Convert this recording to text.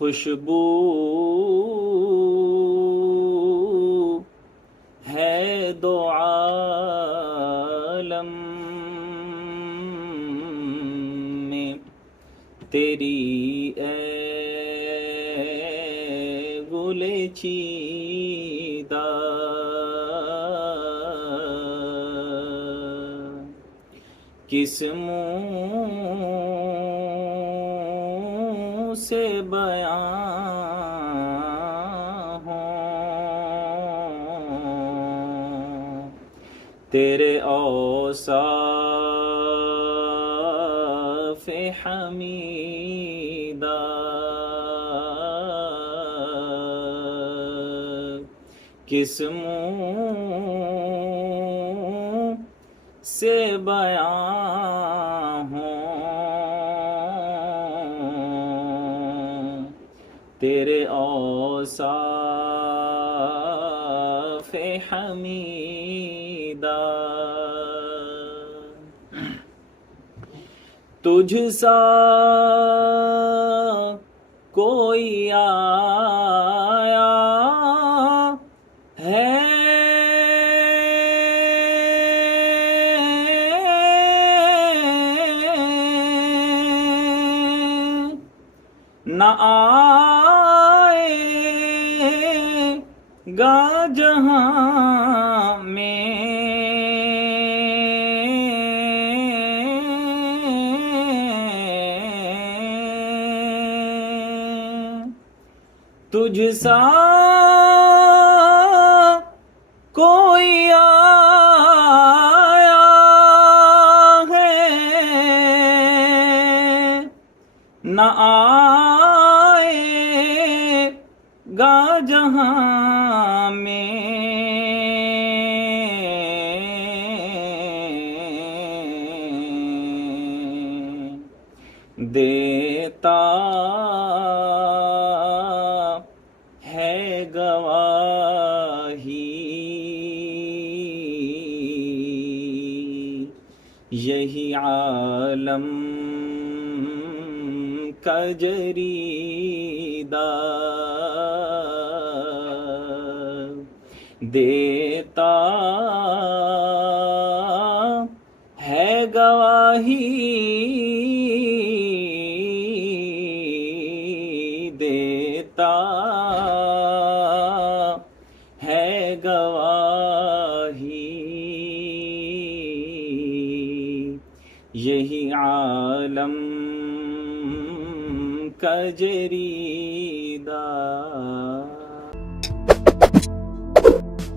خوشبو ہے دو عالم میں تیری اے گل چیدہ، کس منہ سے بیان ہوں تیرے اوصاف حمیدہ، کس منہ سے بیان ہوں تیرے اوصاف حمیدہ، تجھ سا کوئی آیا ہے نہ آئے گا جہاں میں، تجھ سا کوئی آیا ہے نہ آئے گا جہاں میں، دیتا ہے گواہی یہی عالم کا جریدہ، دیتا ہے گواہی، دیتا ہے گواہی یہی عالم کا جریدہ۔